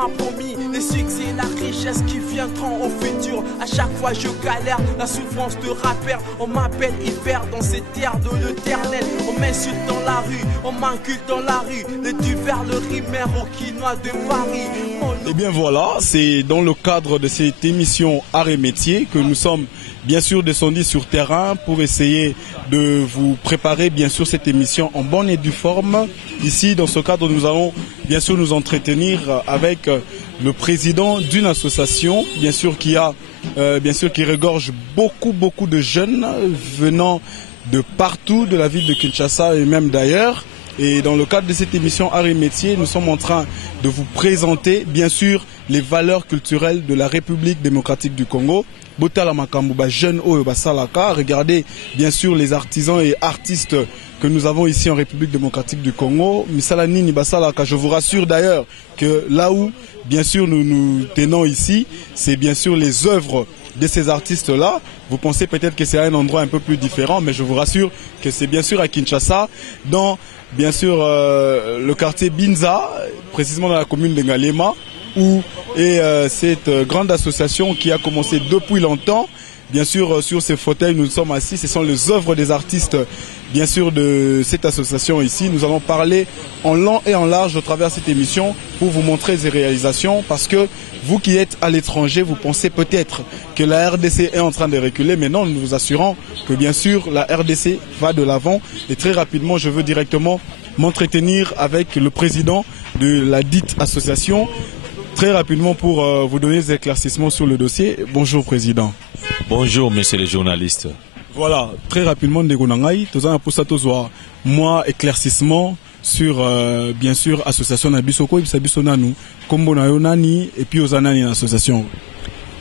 m'a promis les succès et la richesse qui viendront au futur. À chaque fois je galère, la souffrance de rappeur. On m'appelle hiver dans ces terres de l'éternel. On m'insulte dans la rue, on m'inculte dans la rue. Le Duver, le Rimer, au quinoa de Paris. Et bien voilà, c'est dans le cadre de cette émission Art et Métier que nous sommes bien sûr descendus sur terrain pour essayer de vous préparer bien sûr cette émission en bonne et due forme. Ici, dans ce cadre, nous allons bien sûr nous entretenir avec le président d'une association, bien sûr qui regorge beaucoup de jeunes venant de partout de la ville de Kinshasa et même d'ailleurs. Et dans le cadre de cette émission Art et Métier, nous sommes en train de vous présenter bien sûr les valeurs culturelles de la République démocratique du Congo. Botala Makambuba jeune Oyo Basalaka, regardez bien sûr les artisans et artistes que nous avons ici en République démocratique du Congo. Misalanini Basalaka, je vous rassure d'ailleurs que là où bien sûr nous tenons ici, c'est bien sûr les œuvres de ces artistes-là. Vous pensez peut-être que c'est un endroit un peu plus différent, mais je vous rassure que c'est bien sûr à Kinshasa, dans bien sûr le quartier Binza, précisément dans la commune de Ngalema, où est cette grande association qui a commencé depuis longtemps. Bien sûr, sur ces fauteuils, nous sommes assis. Ce sont les œuvres des artistes, bien sûr, de cette association ici. Nous allons parler en long et en large au travers de cette émission pour vous montrer ces réalisations. Parce que vous qui êtes à l'étranger, vous pensez peut-être que la RDC est en train de reculer. Mais non, nous vous assurons que, bien sûr, la RDC va de l'avant. Et très rapidement, je veux directement m'entretenir avec le président de la dite association. Très rapidement pour vous donner des éclaircissements sur le dossier. Bonjour, président. Bonjour, monsieur le journaliste. Voilà, très rapidement, Ndegonangai, moi, éclaircissement sur, bien sûr, association Nabisoko, Ibisabiso Nanou, Kombo Nayonani, et puis aux Anani association.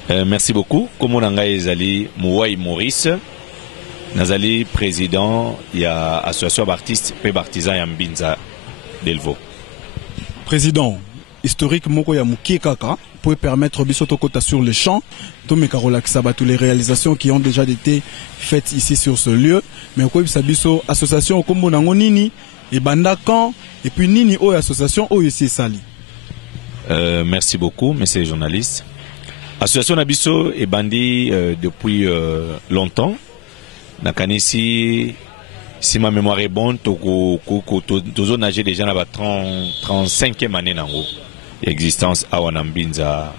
Merci beaucoup. Kombo Nangai Zali Mouaï Maurice, Nazali, président, il y a association d'artistes, peu artisans et Mbinza Delvo. Président, historique moko ya mukie kaka pour permettre bisoto kota sur le champ to mekarola kisaba tous les réalisations qui ont déjà été faites ici sur ce lieu mais ko biso association kombo nango nini et banda quand et puis nini o association o ici sali. Merci beaucoup monsieur le journaliste. Association Nabiso est bandi depuis longtemps. Nakanisi si ma mémoire est bonne tozo nager déjà na 35e année nango existence à Wanambinza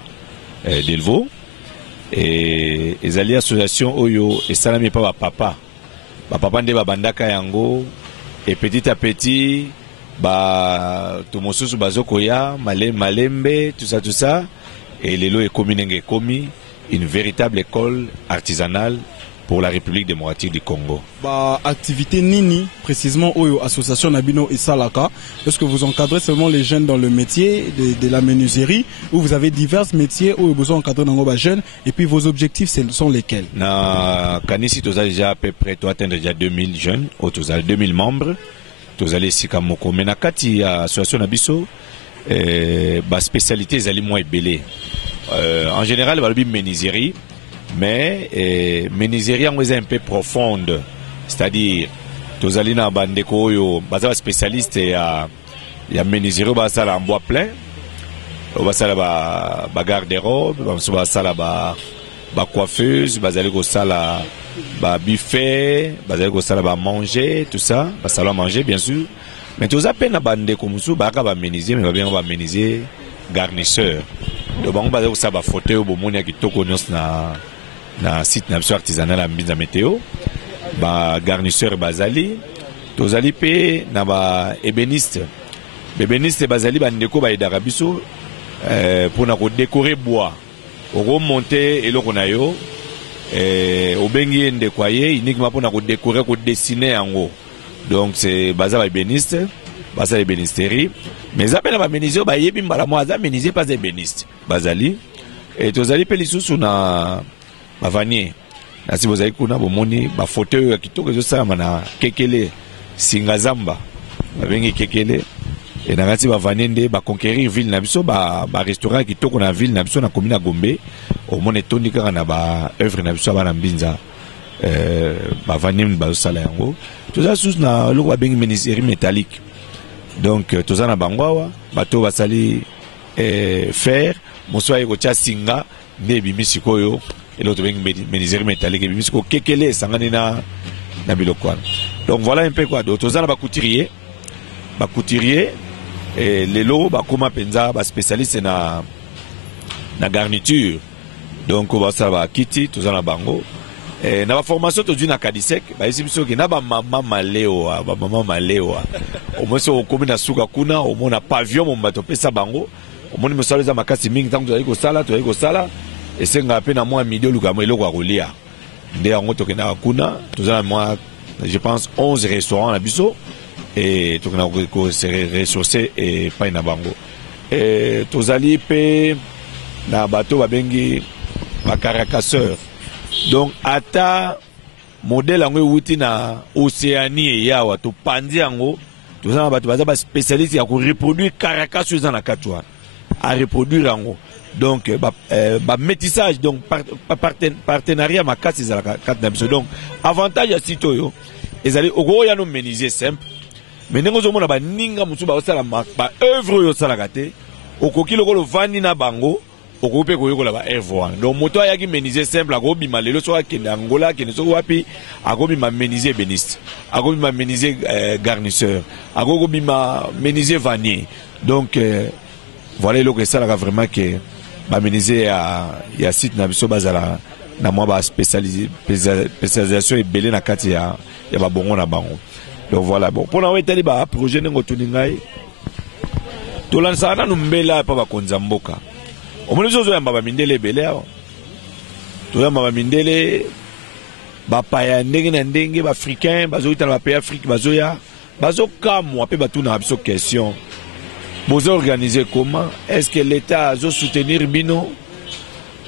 Delvo et les alliés association Oyo et salami pas papa nde bandaka yango et petit à petit tomosusu bazokoya malembe tout ça et lelo est commis une véritable école artisanale pour la République démocratique du Congo. Activité Nini, précisément Oyo Association Nabino et Salaka, est-ce que vous encadrez seulement les jeunes dans le métier de la menuiserie ou vous avez divers métiers où vous encadrez dans les jeunes et puis vos objectifs sont lesquels? Na Kanisi, tu as déjà à peu près atteindre déjà 2000 jeunes, tu as 2000 membres, tu as les Sikamoko. Mais na Kati Association Nabiso, spécialité zali moins belé. En général, il y a menuiserie. Mais menuiserie est un peu profonde, c'est-à-dire tous les bandeko baza spécialiste ya menuiserie basala en bois plein, basala ba garde-robe, basala ba coiffeuse, basala ko sala ba buffet, basala ko sala ba manger, tout ça, basala manger bien sûr. Mais tous à peine bandeko musu ba menuisier mais bien ba menuisier garnisseur. Donc on basala ko sala ba fauteuil au bomonia kitoko nyos na site nabso artisanal Mbinza météo garnisseur bazali tozali pe na ba ébéniste bazali bandeko ba edaka biso pour na ko décorer bois o remonter eloko na yo obengi ndeko aye uniquement pour na ko décorer ko dessiner yango donc c'est bazali ébéniste bazali ébénisterie mais appela ba menuisier ba yebi mbala mo aza menuisier pas ébéniste bazali et tozali pe lisusu na Bavanier, nasi bozali kuna bomoni ba fauteuil kitoko zo sala na kekele singazamba babengi kekele et na ngati bavanier nde ba conquérir ville na biso ba restaurant kitoko na ville na biso na commune Gombe au mone tondi kaka na ba œuvre na biso bana Mbinza bavanier ba sala yango toza sous na loko babengi menuiserie métallique donc toza na bangwawa bato basali fer moso ay ko tia singa nde bimisi koyo et l'autre menuiserie métallique bimisi ko kekele sangani na biloko wana. Donc voilà un peu quoi d'autre. Tozana ba couturier et lelo ba koma penza ba spécialiste na garniture. Donc ba ça ba kiti tozana bango. Na ba formation to na Kadisek ba isi biso ke na ba mama malewa au moins so komi na suka kuna au moins na pavillon mo bato pesa bango au moins mosala za makasi mingi tango to ko sala et senga pe na moi midi luka mo eloko akolia nde yango to kena kuna tozana moi je pense 11 restaurants na biso et to kena ko se ressourcer et pa na bango et tozali pe na bato ba bengi ba caracasseur. Donc ata modèle yango wuti na Océanie ya wa to pandi yango tozana bato baza ba spécialiste ya ko reproduire caracasse za na katwa à reproduire yango. Donc ba métissage donc partenariat makasi za la kat na biso. Donc avantage ya sito yo ezali oko ya no menuisier simple mais ndenge zo mona ba ninga musu ba osala ba œuvre yo sala kate okoki lokolo vandi na bango okope koyokola ba œuvre. Donc moto ayaki menuisier simple akobima lelo so akende Angola akende so wapi akobima menuisier ébéniste akobima menuisier garnisseur akobima menuisier vannier. Donc voilà le que ça là vraiment que ba menuisier ya site na biso bazala na moi ba spécialisation et belé na kati ya ba bongo na bango. Donc voilà bon pour na wetali ba projet ngo tuningai to lança na numbela pa ba konzamboka omunizo zo yamba ba mindele belé awo to yamba ba mindele ba paya ndenge na ndenge ba africain bazo itala ba pays Afrique bazo ya bazo kamwa pe batuna biso question. Vous organisez comment? Est-ce que l'État a soutenir Bino?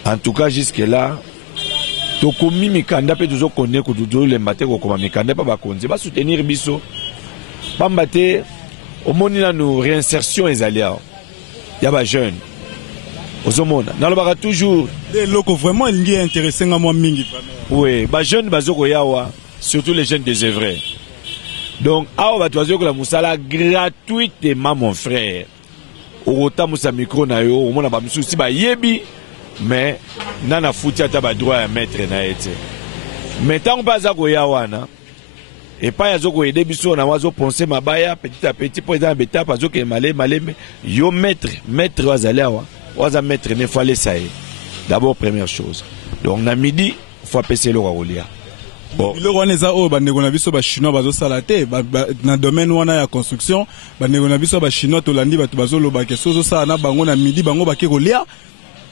En tout cas, jusque-là, Tokomi Mikanda peut toujours connaître que tout le matin comme Mikanda pas bakonzi va soutenir Biso. Pambate au monde là nous réinsertion les alliés. Il y a ba jeunes. Au monde, dans le bara toujours des locaux vraiment il est intéressant à moi mingi vraiment. Oui, ba jeunes bazoko yawa, surtout les jeunes désœuvrés. Donc, awa batuazo ko la musala gratuitement mon frère. Ota musa micro na yo, o mona ba misusi ba yebi, mais nana futi ata ba droit à mettre na ete. Mais tant pas za ko ya wana, et pas yazo ko aider biso na wazo penser mabaya petit à petit pour dans beta pas zo ke malé yo mettre wazali awa, waza mettre ne fallait ça. D'abord première chose. Donc na midi, faut passer le rolia. Bon, le rwanda o bandeko na biso ba chinois bazo salate na domaine wana ya construction bandeko na biso ba chinois to landi bato bazo loba ke sozo sala na bango na midi bango ba ke kolia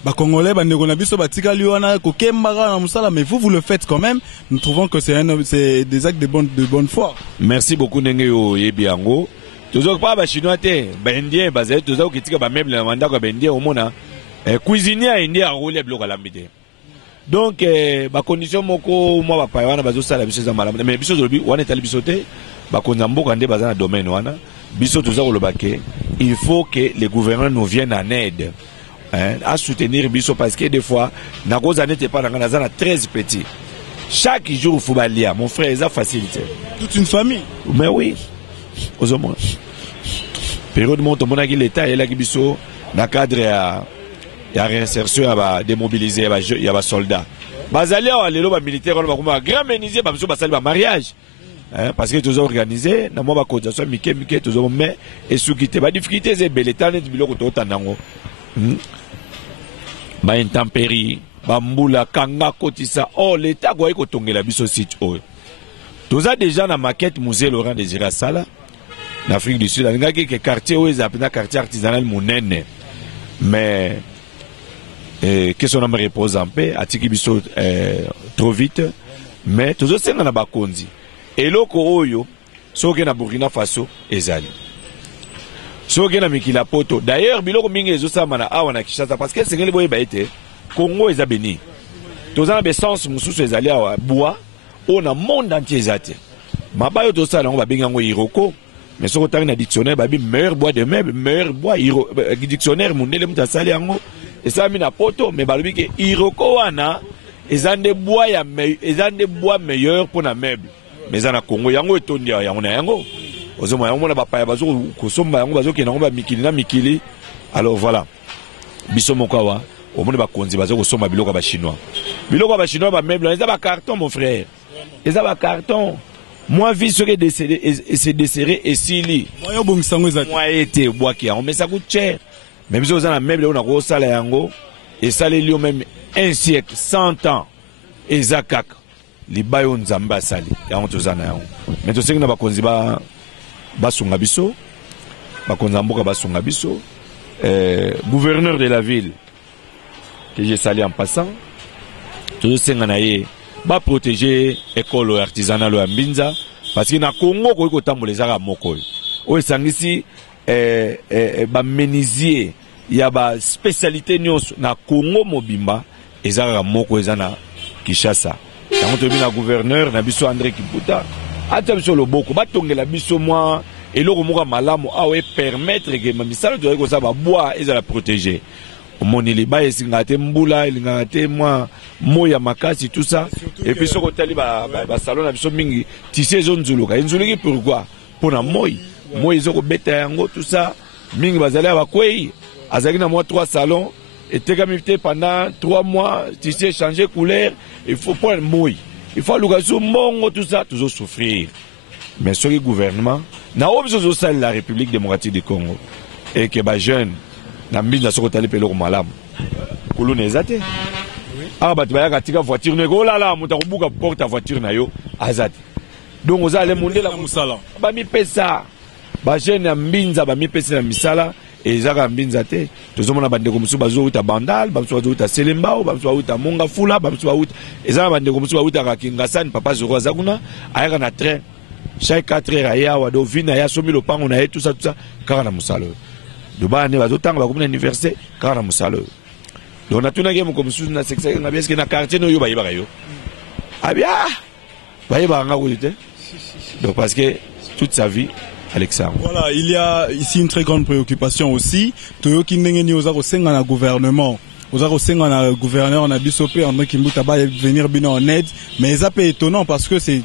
ba congolais bandeko na biso batikali wana ko kembara na musala mais vous le faites quand même. Nous trouvons que c'est des actes de bonne foi. Merci beaucoup nenge yo yebi yango tozo pas ba chinois te ba indien bazali tozo kitika ba meuble na manda ko ba indien au mona cuisinier indien a roulé bloc à la midi. Donc ba condition moko moi ba pa wana bazo sala biso za malamu mais biso zolobi wana etali biso te ba konzamboka nde baza na domaine wana biso toza koloba ke il faut que les gouvernements nous viennent en aide à soutenir biso parce que des fois na cause n'était pas dans na 13 petits chaque jour il faut balia mon frère ça facilité toute une famille mais oui aux hommes période monte mon aki l'état et là ki biso na cadre il y a réinsertion, il y a démobilisé, il y a des soldats. Bazali les militaires, grand menuisier, parce que mariage. Parce que tous organisé, na moi cotisation mike tous mais et sous quitter ba difficulté c'est bel état net biloko to tanango. Ba intempérie, ba mbula kanga kotisa oh l'état goye ko tongela biso site oh. Tous a déjà na maquette musée Laurent Désiré Sala en Afrique du Sud, nga que quartier où ils appellent quartier artisanal monene. Mais que son âme repose en paix, a tiki biso trop vite, mais toujours c'est dans la bakonzi. Et loko oyo, soke na Burkina Faso, ezali. Soke na Mikila Poto. D'ailleurs, biloko mingi ezosa mana awa na Kinshasa parce que c'est ngeli boye baete Congo eza beni. Toza na sens mususu ezali awa bois, on a monde entier ezate. Mabayo to sala ngo babenga ngo iroko. Mais soko tanga na dictionnaire babi meilleur bois de meuble, meilleur bois dictionnaire mundele muta sali yango. Et ça mina poto mais balobi ke iroko wana ezande bois meilleur pour na meuble mais na Congo yango etondi yango na yango ozoma yango na bapaya bazo kosomba yango bazo ke nango ba mikili na mikili alors voilà biso mokawa omoni bakonzi baza kosomba biloko ba chinois. Biloko ba chinois ba meuble, ils ont ba carton mon frère. Ils ont ba carton. Moi vie serait décédé et c'est desserré et sili. Moi été bois qui on met ça coûte cher. Même si vous avez un meuble on a gros salaire yango et ça les même un siècle 100 ans et zakak les bayo nzamba sali ya on tozana yango. Mais to senga ba konzi ba sunga biso ba konza mboka ba sunga biso gouverneur de la ville que j'ai sali en passant to senga na ye ba protéger école artisanale ya Mbinza parce que na Congo ko kotambola ezaka moko o esangisi ba menuisier ya ba spécialité nyonso na Congo mobimba ezaka moko ezana Kishasa yango to bina gouverneur na biso André Kiputa ata biso loboko batongela biso mwa eloko moko malamu awe permettre que mamisala to ko sa ba bois ezala protéger omoni liba esinga te mbula elinga te mwa moya makasi tout ça et puis soko tali ba salon na biso mingi tissé zonzuluka enzuluki pourquoi pour na moi ezoko beta yango tout ça mingi bazali ba kwei azaki na moi 3 salons et tegamité pendant 3 mois tissé changer couleur il faut prendre moi il faut l'occasion mongo tout ça toujours souffrir mais sur le gouvernement na obzo ça la République démocratique du Congo et que ba jeune na mbinza soko tali pelo malamu kuluna ezate ah batu bayaka tika voiture nego lala muta kubuka porte voiture na yo azate donc ozale mondela musala ba mi pesa ba jeune na mbinza ba mi pesa na misala ezaka mbinza te tozomona bandeko musu bazo uta bandal bazo uta selembao bazo uta monga fula bazo uta ezaka bandeko musu uta ka kingasani papa zoro azakuna ayaka na train chaque 4 heures aya wa do vina ya somi lo pango na tout ça kaka na musala de bane bazotanga bakomuna université kaka na musala donc na tuna ngemo comme sous na sexe na bien que na quartier no yo bayeba yo abia bayeba nga kulite donc parce que toute sa vie Alexandre. Voilà, il y a ici une très grande préoccupation aussi. Toyo kindengeni ozako senga na gouvernement. Ozako senga na gouverneur na bisopé en Kimbuta ba venir bino en aide, mais ça peut étonnant parce que c'est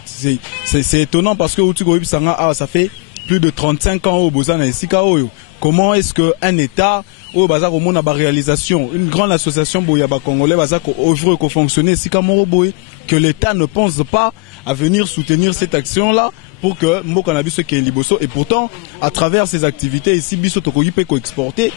étonnant parce que Outiko Sanga ça fait plus de 35 ans au Bozana et Sikaoyo. Comment est-ce que un État au bazar au monde a réalisation une grande association boyaba congolais bazar ko œuvre ko fonctionner Sikamoro boy que l'État ne pense pas à venir soutenir cette action là pour que mboka na biso ke liboso et pourtant à travers ces activités ici biso to ko yipe ko exporter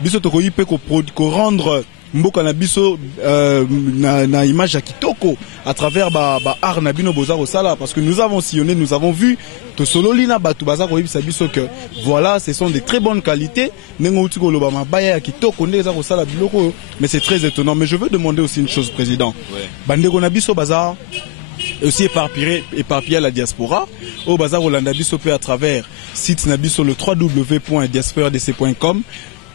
biso to ko yipe ko rendre mboka na biso na image ya kitoko à travers ba art na bino bozaro sala parce que nous avons sillonné nous avons vu to sololina batu bazaro yibisa biso que voilà ce sont de très bonnes qualités nengo utiko loba mabaya ya kitoko ndeza ko sala biloko mais c'est très étonnant mais je veux demander aussi une chose président bandeko na biso bazar aussi éparpillé à la diaspora au bazar Rolanda biso à travers site na biso le www.diasporadc.com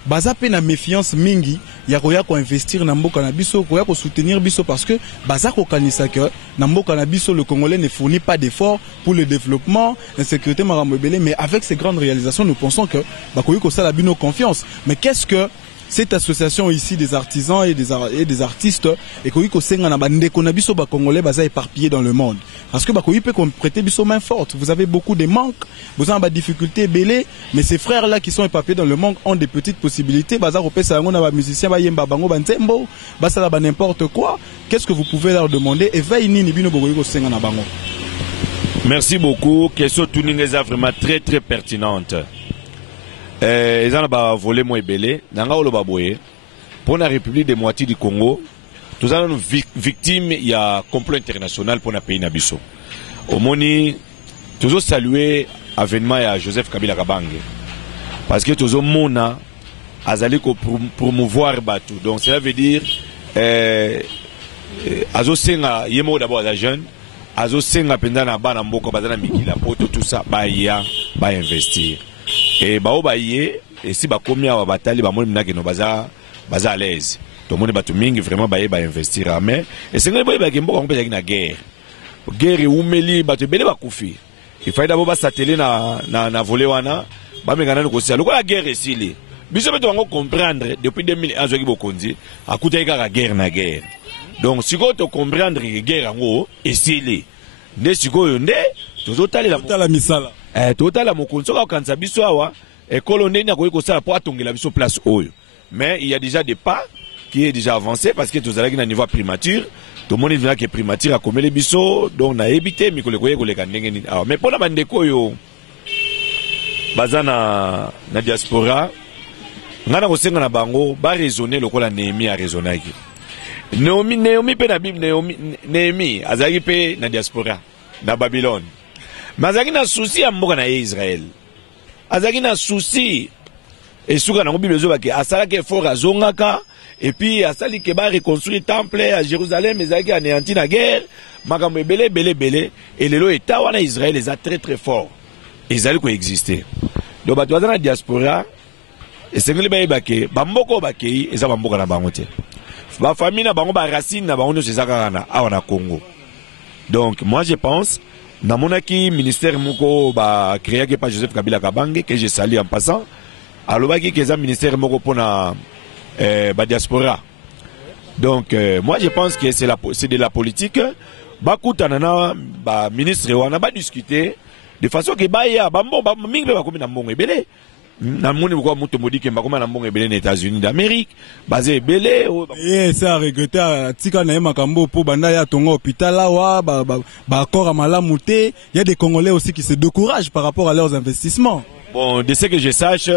baza pe na méfiance mingi ya koya ko investir na mboka na biso koya ko soutenir biso parce que baza ko kanisa que na mboka na biso le Congolais ne fournit pas d'efforts pour le développement insécurité maramobele mais avec ces grandes réalisations nous pensons que bakoyi ko sala bino confiance mais qu'est-ce que cette association ici des artisans et des artistes et qu'on senga na bandeko na biso ba congolais baza éparpillés dans le monde parce que ba koyi peut prêter biso main forte vous avez beaucoup de manques vous avez des difficultés belé mais ces frères là qui sont éparpillés dans le monde ont des petites possibilités baza repesa ngo na ba musiciens ba yemba bango ba nzembo basala ba n'importe quoi qu'est-ce que vous pouvez leur demander et veille nini bino bokoyi ko senga na bango. Merci beaucoup, question tuningeza vraiment très très pertinente. Ils ont volé moi belé nanga olo baboye pour la République démocratique du Congo tous avons victime il y a complot international pour la pays nabiso omoni toujours saluer avènement à Joseph Kabila Kabange parce que toujours mona azali ko promouvoir batu donc cela veut dire azo senga yemo d'abord la jeune azo senga penda na bana mboko bazana mikila poto tout ça ba ya ba investir et baobaye et si bakomi awa batali bamoni minaki no baza à l'aise to moni batu mingi vraiment baye ba investir mais et c'est ngeli boye mboka ngopesa na guerre umeli batu bele bakufi il fallait d'abord ba sateller na voler wana ba mengana ko sia lokola guerre esili biso beto bango comprendre depuis 2001 zoki bokonzi akuta ka guerre na guerre donc si ko to comprendre que guerre ngo esili nde sikoyo nde tozotala misala total la mokonso ka kanza biso awa ekolo ndeni akoyi kosala po atongela biso place oyo mais il y a déjà des pas qui est déjà avancé parce que tout à l'heure niveau primature tout le monde vient que primature a commis les bisous donc on a évité mais mais pour la bande yo bazana na diaspora ngana ko senga na bango ba raisonner lokola Néhémie a raisonné Néhémie pe na Bible Néhémie azaki pe na diaspora na Babylone mazaki na souci ya mboka na Israël azaki na souci et suka na Bible zo baki asala ke fort azongaka et puis asali ke ba reconstruire temple à Jérusalem ezaki anéanti na guerre makambo belé et lelo état wana Israël est très très fort ezali ko exister donc bato na diaspora et sengeli ba yebake bamboko bakei eza bamboka na bango te ba famille na bango ba racine na bango no sezaka na awa na Congo. Donc moi je pense na monaki ministère moko ba créé que par Joseph Kabila Kabange que je salue en passant alobaki que za ministère moko pona ba diaspora. Donc moi je pense que c'est de la politique ba kutana na ba ministre wana ba discuter de façon que ba ya ba mingi ba komi na mbongo ebele na moni ko muto modike mbakoma na mbongo ebele na États-Unis d'Amérique basé ebele ça regretter tika na makambo po banda ya tonga hôpital là ba accord à malamu te il y a des Congolais aussi qui se découragent par rapport à leurs investissements. Bon de ce que je sache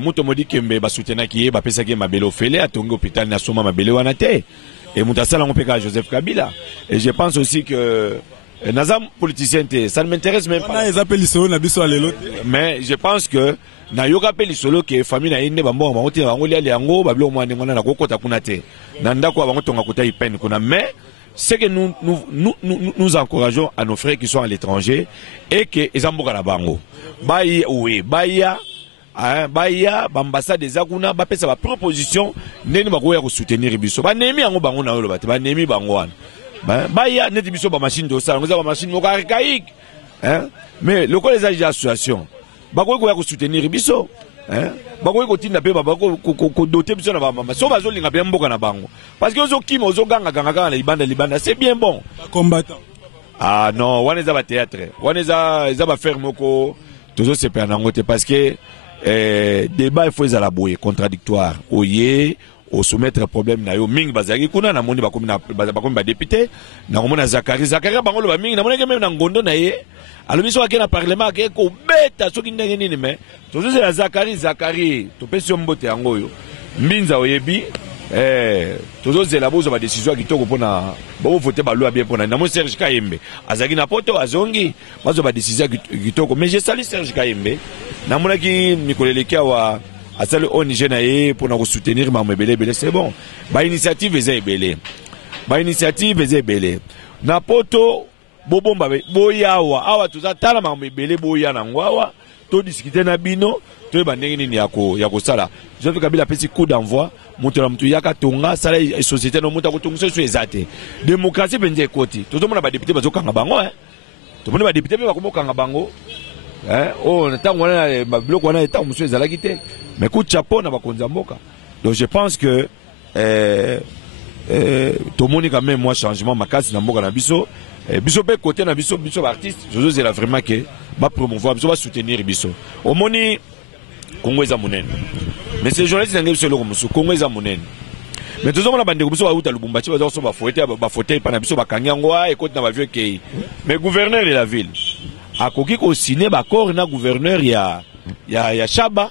muto modike mbe ba soutenaki ba pesa ki mabele ofele a tonga hôpital na soma mabele wana te et mutasala ngopeka Joseph Kabila et je pense aussi que Nazam politicien, ça ne m'intéresse même pas. Mais je pense que na yoka pe lisolo ke famille na ine bambo bangote bangoli ali yango bablo mwana ngwana na kokota kuna te. Na ndako bango tonga kota ipene kuna mais c'est que nous encourageons à nos frères qui sont à l'étranger et que ezamboka na bango. Bayi oui, baya baya bambassade des akuna ba pesa ba proposition neni bakoya ko soutenir biso. Ba nemi yango bango na yolo bate ba nemi bango wana. Baya neti biso ba machine de ça nous avons machine mo archaïque hein mais le quoi les associations bakoy ko ya ko soutenir biso hein bakoy ko tinda pe ko doter biso na ba mama so bazo linga pe mboka na bango parce que ozo kima ozo ganga na libanda c'est bien bon combattant ah non wana za ba théâtre wana za ba faire moko toujours c'est pas nangote parce que débat il faut la boye contradictoire oye au soumettre problème na yo mingi bazaki kuna na moni bakomi ba député na komona Zakari bangolo ba mingi na moni même na ngondo na ye alobi so akena parlement ke ko beta soki ndenge nini mais toujours c'est la Zakari to pesi mbote yango yo mbinza oyebi toujours c'est la bozo ba décision kitoko pona bo voter ba loi bien pona na mo Serge Kayembe azaki na poto azongi bazo ba décision kitoko mais je salue Serge Kayembe na mona ki mikoleleki wa asali ONG na ye pour nous soutenir mamebele c'est bon ba initiative ezebele na poto bobomba boyawa awa tuzatala mamebele boya na ngwawa to discuter na bino to ba ndenge nini yako sala Joseph Kabila pesi coup d'envoi mutu na mutu yaka tonga sala société no mutu ko tonga so ezate démocratie benje koti to mona ba député bazokanga bango to mona ba député ba komokanga bango oh ntango wana ba bloc wana eta musu ezalaki te mais coup de chapeau na bakonza mboka. Donc je pense que tout le monde quand même moi changement makasi na mboka na biso biso pe côté na biso artiste je c'est là vraiment que ba promouvoir biso ba soutenir biso au moni Congo eza munene mais ces journalistes ngeli biso loko musu Congo eza munene mais tout le monde bande biso ba uta Lubumbashi ba so ba fauteuil pa na biso ba kanyango et côté na ba vieux kei mais gouverneur de la ville akoki ko signer ba accord na gouverneur ya Chaba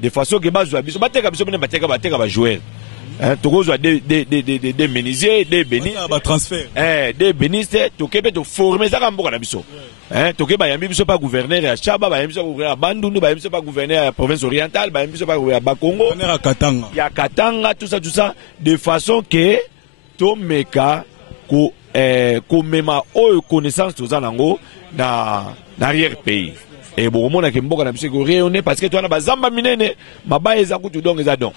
de façon que bazwa biso bateka biso bene bateka ba jouer hein tokozwa des menuisiers des bénistes ba transfert des bénistes tokepe to former ça ka mboka na biso hein tokeba yambi biso pas gouverneur ya Chaba ba yambi biso gouverneur Bandundu ba yambi biso pas gouverneur ya province orientale ba yambi biso pas gouverneur ba Congo ya Katanga tout ça de façon que to meka ko mema o connaissance to zanango na arrière pays et bon mona ke mboka na biso ko rayonner parce que toi na bazamba minene mabaye za kutu donc za donc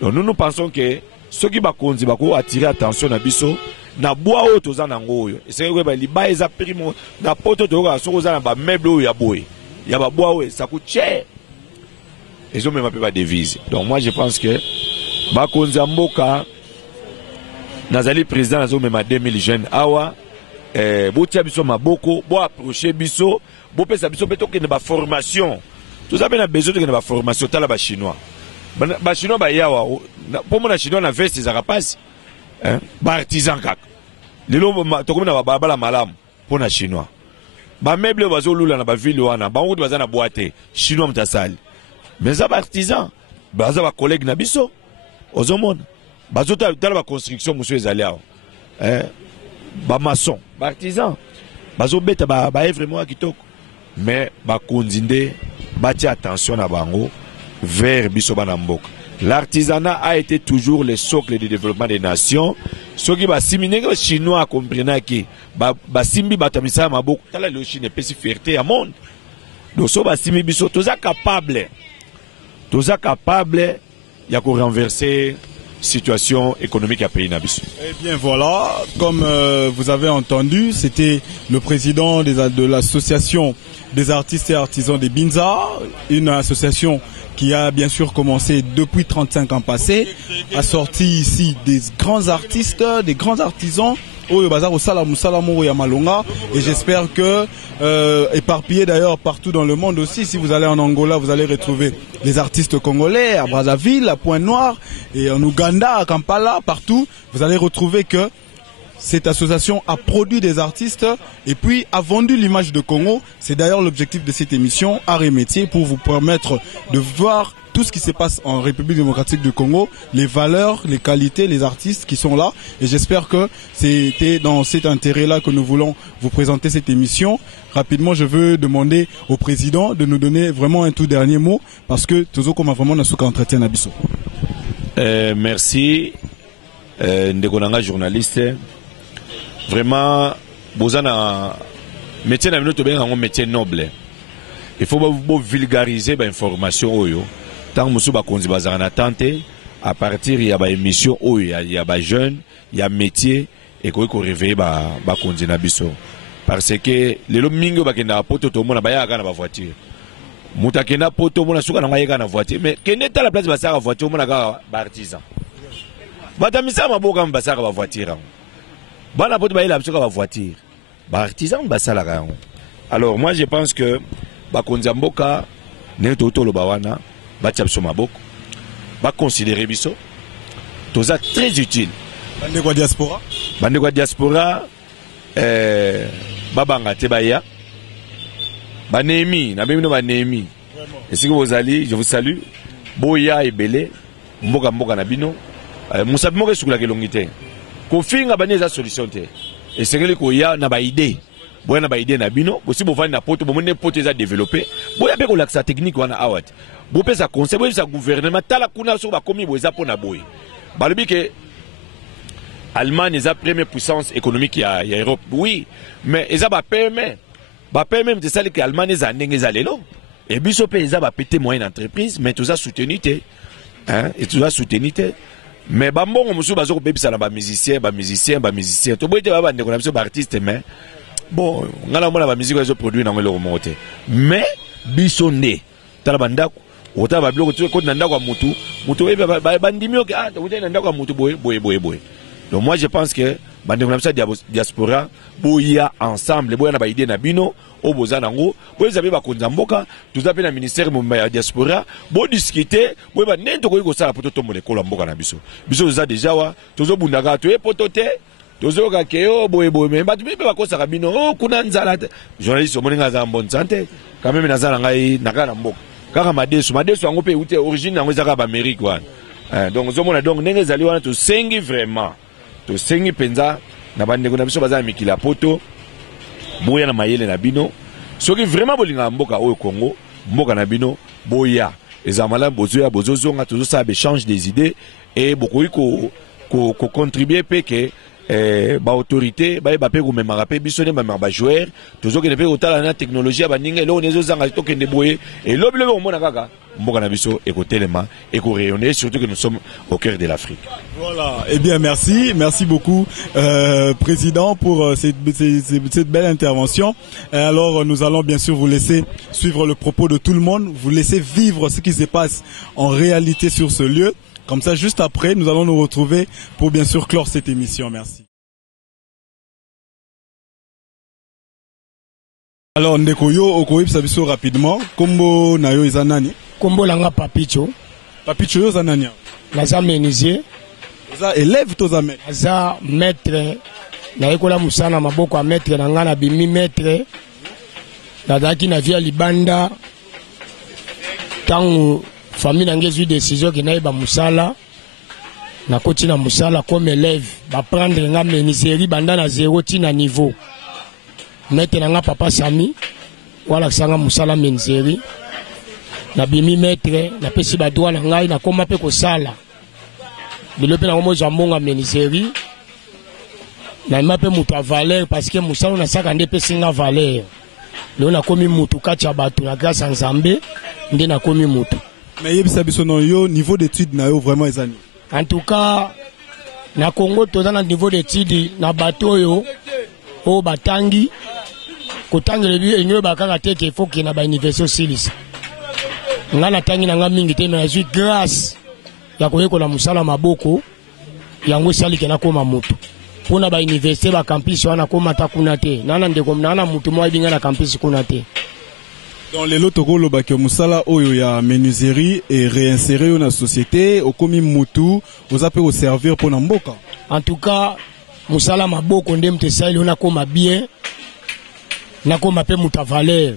nous pensons que ceux qui bakonzi bako attirer attention na biso na bois o to za nango oyo c'est que ba libaye za primo na poto to ka soko za na ba meuble o ya boye ya ba bois o ça coûte cher et je même pas devise donc moi je pense que bakonzi mboka nazali président nazo même 2000 jeunes awa botia biso maboko bo approcher biso bo pesa biso beto ke na ba formation tout ça ben a besoin de ba formation tala ba chinois ba chinois ba yawa pour mon chinois na veste za rapasi hein ba artisan kaka lelo to comme na ba la malam pour na chinois ba meuble bazo lula na ba ville wana ba ngutu bazana boite chinois mtasali mais za ba artisan baza ba collègue na biso ozomona bazo tala ba construction monsieur ezali awa hein ba maçon ba artisan bazo beta ba vraiment kitoko mais ba konzinde bâti attention à bango vers biso bana mboka. L'artisanat a été toujours le socle du développement des nations. Ceux qui ba siminer que chinois comprennent que ba simbi batamisa maboko tala le Chine pesi fierté à monde. Donc so ba simbi biso toza capable ya ko renverser situation économique à pays nabiso. Eh bien voilà, comme vous avez entendu, c'était le président de l'association des artistes et artisans des Binza, une association qui a bien sûr commencé depuis 35 ans passés, a sorti ici des grands artistes, des grands artisans, et j'espère que éparpillés d'ailleurs partout dans le monde aussi, si vous allez en Angola, vous allez retrouver les artistes congolais, à Brazzaville, à Pointe-Noire, et en Ouganda, à Kampala, partout, vous allez retrouver que cette association a produit des artistes et puis a vendu l'image de Congo. C'est d'ailleurs l'objectif de cette émission Art et Métier, pour vous permettre de voir tout ce qui se passe en République démocratique du Congo, les valeurs, les qualités, les artistes qui sont là. Et j'espère que c'était dans cet intérêt-là que nous voulons vous présenter cette émission. Rapidement, je veux demander au président de nous donner vraiment un tout dernier mot, parce que Tozo comme vraiment n'a entretien à Bissau. Merci, Ndekonanga journaliste. Vraiment, bozana métier na minuto bien un métier noble. Il faut vous vulgariser l'information oyo. Tant musu ba konzi bazana tante à partir ya ba émission oyo ya ba jeune, ya métier et ko réveiller ba konzi na biso. Parce que lelo mingo ba kenda poto to mona ba ya kana ba voiture. Mutakena poto mona suka na ngayeka na voiture, mais kende ta la place ba saka voiture mona ka ba artisan. Batamisa maboka mbasaka ba voiture. Bana poto ba ila biso ka ba voiture. Ba artisan basala ka. Alors moi je pense que ba konzi mboka ne toto lo bawana ba tchapso maboko ba considérer biso toza très utile. Bande kwa diaspora babanga te baya banemi na bino banemi. Et si vous allez, je vous salue. Boya ebele mboka na bino musabi moko esukula kelongite ko finga baneza solution te. Et c'est que ko ya na ba idée boya ba idée na bino bosi bovani na poto bomone poto eza développer boya pe ko laksa technique wana awat bo pesa conseil bo pesa gouvernement tala kuna so ba komi boza pona boy balobi ke Allemagne est la première puissance économique ya Europe, oui, mais ils ont permis de ça que l'Allemagne est allée et puis ils ont pété moyenne entreprise, mais tout ça soutenu, hein, et tout ça soutenu. Mais bon, on me souhaite que ça na musicien, tout le monde est artiste, mais bon, on a la musique qu'ils ont produit dans le remonté. Mais bisonné, talabanda, ota ba bloc tu ko nanda kwa mutu bandimio ke ah ota nanda kwa mutu boy. Donc moi je pense que bandeko diaspora boya ensemble boya na ba idée na bino oboza nango boya zabe ba konza mboka tout appelle na ministère ya diaspora bo discuter boya ba nento ko sala poto to mone ko mboka na biso za déjà wa tozo bundaka to e potote tozo ka keo boye mais ba tubi ba ko saka bino oh kuna nzala journaliste moninga za bonne santé quand même na zala ngai na kana mboka kaka madeso yango pe ute origine yango ezaka ba Amérique wana donc zomona donc ndenge zali wana to sengi vraiment to sengi penza na bandeko na biso baza mikila poto boya na mayele na bino soki vraiment bolinga mboka oyo Congo mboka na bino boya ezamala bozoya bozozonga tozo sa échange des idées et bokoyi ko contribuer pe ke ba autorité ba pe ko memara pe biso ne ba joueur tozo ke ne pe otala na technologie ba ninga lo nezo zanga to kende boye et lobi lobi omona kaka mboka na biso et ko telema et ko rayonner surtout que nous sommes au cœur de l'Afrique. Voilà, eh bien merci beaucoup président pour cette belle intervention. Et alors nous allons bien sûr vous laisser suivre le propos de tout le monde, vous laisser vivre ce qui se passe en réalité sur ce lieu. Comme ça, juste après, nous allons nous retrouver pour bien sûr clore cette émission. Merci. Alors, Ndekoyo, Okoïb Sabiso rapidement. Kombo Nayo Izanani. Kombo Langa Papicho. Papi Choyo Zanania. Naza menuisier. Naza élève toza maître. Naza maître. Na ekola musana maboko a maître na ngana bimi maître. Nadaki na via libanda. Tangu famille nangezu décision ki na ba musala. Na koti na musala comme élève. Ba prendre nga menuiserie banda na 0 tina niveau. Maître na nga papa Sami. Wala sanga musala menuiserie. Na bimi maître na pesi ba droit na ngai na koma pe ko sala. Bilope na mo jambonga menuiserie. Na mape mutu a valeur parce que musala na saka nde pesi nga valeur. Leo na komi mutu kati ya batu na grâce à Nzambe nde na komi mutu. Mais yebisa biso non yo niveau d'étude na yo vraiment ezani. En tout cas na Congo toza na niveau d'étude na bato yo o batangi kotanga lebi enyo bakaka teke faut que na ba université silisa. Nga na tangi na nga mingi te mais je grâce ya koyekola musala maboko yango sali ke na koma mutu. Pona ba université ba campus wana koma ta kuna te. Nana ndeko nana mutu mo ibinga na campus kuna te. Dans les lots tokolo ba ke musala oyo ya menuiserie et réinsérer dans la société au komi mutu oza pe au servir pour mboka. En tout cas musala maboko ndemte sali ona koma bien. Na koma pe muta valeur.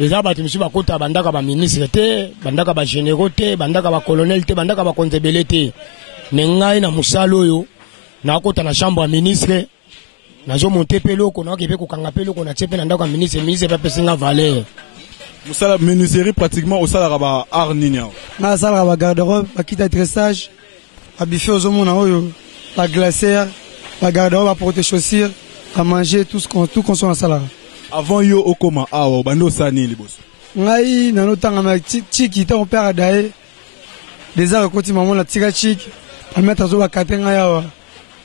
Eza batu misuba kota bandaka ba ministre te, bandaka ba généraux te, bandaka ba colonel te, bandaka ba constable te. Mais ngai na musala oyo na kota na chambre ya ministre nazo monter pe loko na kepe ko kanga pe loko na tsepe na ndako ya ministre pa pesinga valeur. Musala menuiserie pratiquement au sala ba art ninia. Na sala ba garde-robe, ba kita dressage, ba bife ozomona oyo, ba glacière, ba garde-robe, ba porte chaussures, à manger tout consomme na sala. Avant yo okoma awa bando sani liboso. Ngai na notanga ma chiki ta on père dae. Des arts côté maman la tika chiki, a mettre zo ba katenga yawa.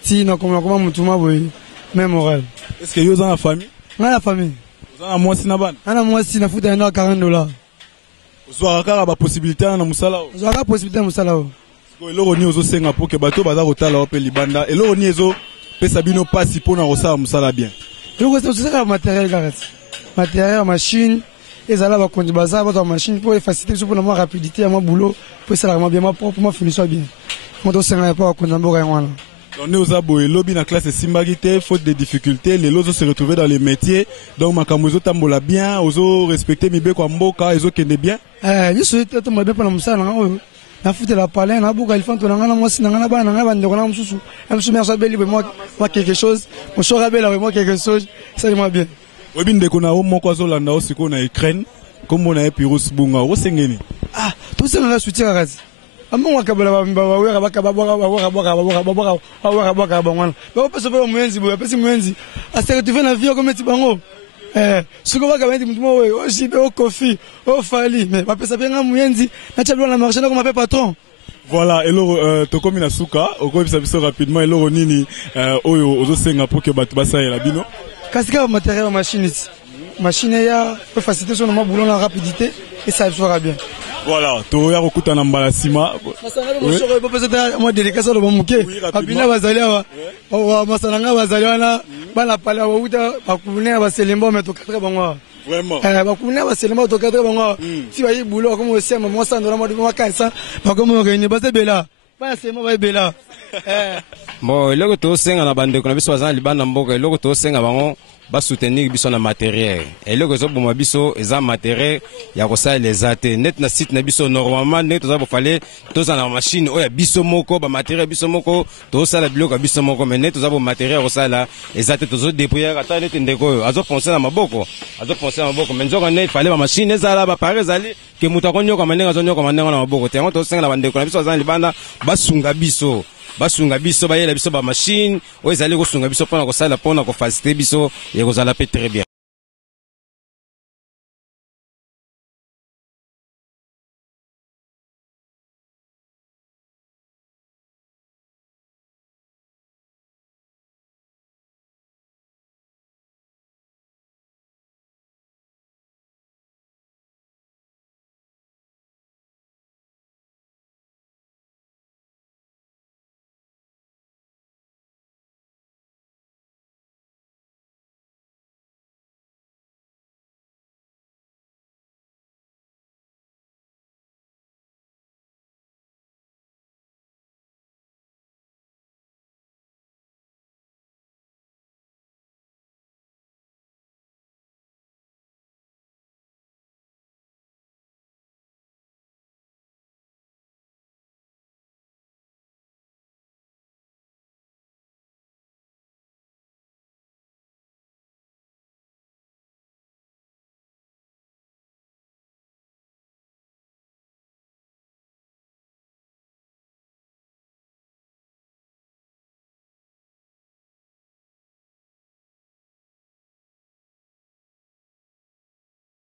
Si na koma mutuma boy, même moral. Est-ce que yo dans la famille? Na la famille. Vous en moi si na ban. Ana moi si na futa na $40. Ozo akara ba possibilité na musala o. Ozo akara possibilité na musala o. Ko eloko ni ozo senga pour que bato baza kotala ope libanda. Eloko ni ezo pesa bino pasi pona kosala musala bien. Donc c'est ça le matériel garage. Matériel machine et ça là va conduire bazar votre machine pour faciliter pour la rapidité à mon boulot pour ça vraiment bien ma propre ma finition bien. Moi donc c'est pas conduire ngwana. On est aux aboyés lobby na classe simbagité faute de difficultés les lots se retrouver dans les métiers donc makamuzo tambola bien ozo respecter mibe kwa mboka ezo kende bien. Je suis tout bien pour la musala ngao. Na foutre la palais na buka ilfanto na ngana mwasi na ngana bana ngaba ndeko na msusu msusu merci beli moi quelque chose mon sera belle avec moi quelque chose ça lui bien webi ndeko na omo kwa zolanda osiko na Ukraine comme on a Pirus bunga osengeni tout ça na soutien kazi amon wakabala ba wera bakababora bangwana ba pesa ba mwenzi bo pesa mwenzi a se retrouver na vie comme tibango suko baka bendi mtu mowe o jibe o kofi o fali mais ba pesa benga mwenzi na chablo na marché na comme patron. Voilà eloro tokomi na suka okobisa biso rapidement eloro nini oyo ozosenga pour que bato basalela bino kasika matériel machine ya pour faciliter son boulot la rapidité et ça sera bien. Voilà toya kokutana mbala sima masanga bo pesa mo délicat lo momuke abina bazali wa masanga bazali wana bana pala wa uta bakune ba selembo meto 4 bangwa vraiment bakune ba selembo to 4 bangwa si ba yibulo comme aussi mo sando na mo kansa ba comme ngeni ba sebela ba sema ba bela bon eloko to senga na bandeko na biso bazana libanda mboka eloko to senga bango ba soutenir biso na matériel eloko zo boma biso eza matériel ya kosala les até net na site na biso normalement net to za bo fallait to za na machine oya biso moko ba matériel biso moko to sala biloko biso moko mais net to za bo matériel kosala les até to zo déployer ata net ndeko azo penser na maboko mais nzoko net fallait ba machine ezala ba pare ezali ke muta konyoka manenga zo nyoka manenga na maboko te ngo to senga na bandeko na biso za libanda basunga biso bayela biso ba machine oyo ezali kosunga biso pona kosala pona kofaciliter biso ekozala pe très bien.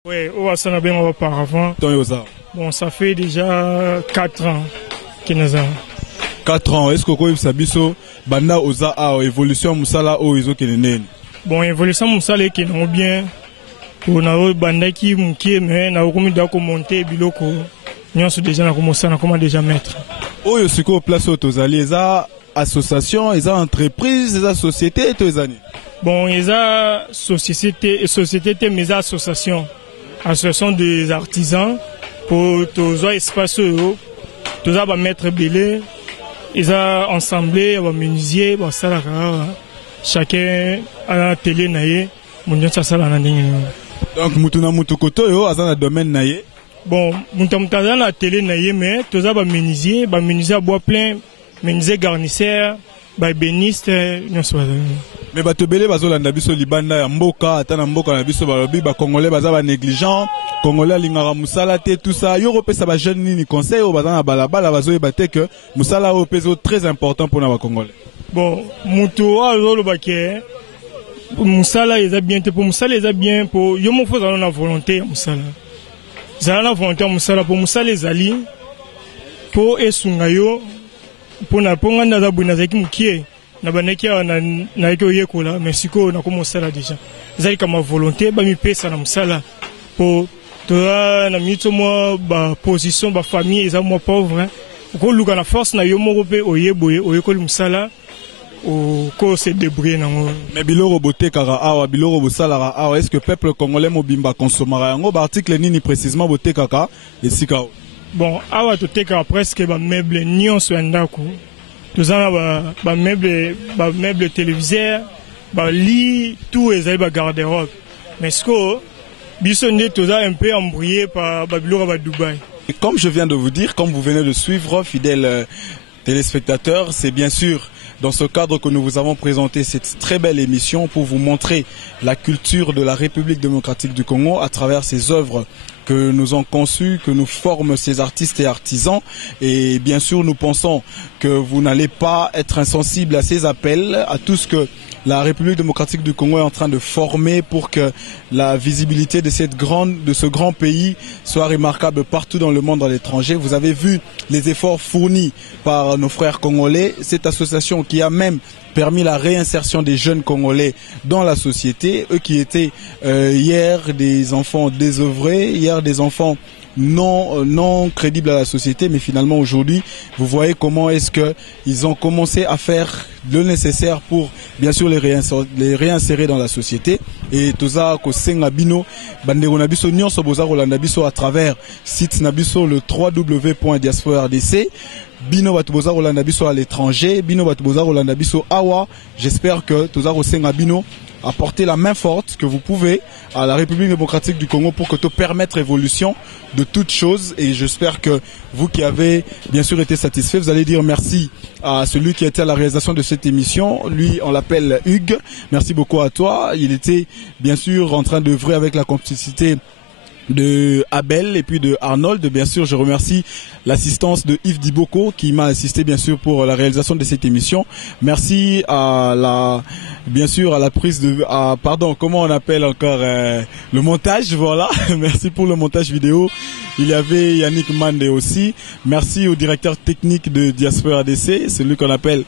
Oui, on a bien auparavant. Bon, ça fait déjà 4 ans que nous avons. 4 ans, est-ce que vous savez que Banda Oza a évolution Moussala ou Iso Kenenen? Bon, évolution Moussala qui est bien. Pour nous, Banda qui est mais nous avons monté biloko. Nous sommes déjà commencé à comment déjà mettre. Oh, yo siko place au Tozali, les associations, les entreprises, les sociétés, tous les années. Bon, les sociétés, mais les associations des artisans pour tous les espaces, tous les maîtres belés, ils ont ensemblé, ils ont menuisier, chacun a la télé naïe, mon Dieu ça la nani. Donc mutuna mutukoto yo azana domaine naïe. Bon, mutamta la télé naïe mais tous les menuisier bois plein, menuisier garnisseur, béniste, non soit. Mais bato belé bazolanda biso libanda ya mboka atana mboka na biso balobi ba congolais baza ba négligent congolais lingara musala te tout ça yo repesa ba jeune ni conseil o bazana balabala bazoyeba te que musala o peso très important pour na ba congolais. Bon muto azolo baké musala eza bien te pour musala eza bien pour yo mo faut na volonté ya musala zala na volonté ya musala pour musala ezali pour esunga yo pour na ponga za buna zaki mukie na banekia na eko yekola mais siko na komosala déjà ezali kama volonté ba mi pesa na musala pour toi na mito mo ba position ba famille eza mo pauvre ko luka na force na yo moko pe oyeboye oyekoli musala o ko se débrouiller nango. Mais biloro boté kara awa biloro bosala awa est-ce que peuple congolais mobimba consommera yango ba article nini précisément boté kaka esika. Bon awa to teka presque ba meuble nyonso ndako. Nous avons des meubles téléviseurs, des lits, tout est garde-robe. Mais ce que nous avons un peu embrouillé par Dubaï. Et comme je viens de vous dire, comme vous venez de suivre, fidèles téléspectateurs, c'est bien sûr dans ce cadre que nous vous avons présenté cette très belle émission pour vous montrer la culture de la République démocratique du Congo à travers ces œuvres que nous avons conçues, que nous formons ces artistes et artisans. Et bien sûr, nous pensons que vous n'allez pas être insensible à ces appels, à tout ce que la République démocratique du Congo est en train de former pour que la visibilité de ce grand pays soit remarquable partout dans le monde, à l'étranger. Vous avez vu les efforts fournis par nos frères congolais, cette association qui a même permis la réinsertion des jeunes Congolais dans la société, eux qui étaient hier des enfants désœuvrés, hier des enfants non crédibles à la société, mais finalement aujourd'hui, vous voyez comment est-ce que ils ont commencé à faire le nécessaire pour bien sûr les réinsérer dans la société. Et tout ça ko senga bino bandeko na biso nyonso boza kolanda biso à travers site na biso le www.diaspora-rdc. Bino batuboza rolanda biso à l'étranger, bino batuboza rolanda biso awa. J'espère que toza rosenga bino apporter la main forte que vous pouvez à la République démocratique du Congo pour que te permettre l'évolution de toutes choses. Et j'espère que vous qui avez bien sûr été satisfait, vous allez dire merci à celui qui était à la réalisation de cette émission. Lui, on l'appelle Hugues. Merci beaucoup à toi. Il était bien sûr en train d'œuvrer avec la complicité de Abel et puis de Arnold. Bien sûr, je remercie l'assistance de Yves Diboko qui m'a assisté bien sûr pour la réalisation de cette émission. Merci à la prise de comment on appelle encore le montage, voilà. Merci pour le montage vidéo. Il y avait Yannick Mande aussi. Merci au directeur technique de Diaspora ADC, celui qu'on appelle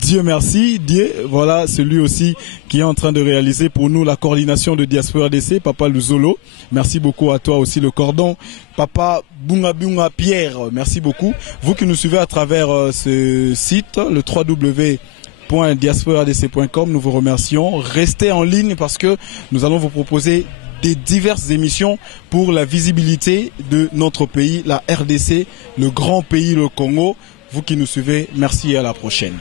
Dieu merci, Dieu, voilà, celui aussi qui est en train de réaliser pour nous la coordination de Diaspora ADC, Papa Luzolo. Merci beaucoup à toi aussi le cordon, Papa Bunga Bunga Pierre, merci beaucoup. Vous qui nous suivez à travers ce site, le www.diasporadc.com, nous vous remercions. Restez en ligne parce que nous allons vous proposer des diverses émissions pour la visibilité de notre pays, la RDC, le grand pays, le Congo. Vous qui nous suivez, merci et à la prochaine.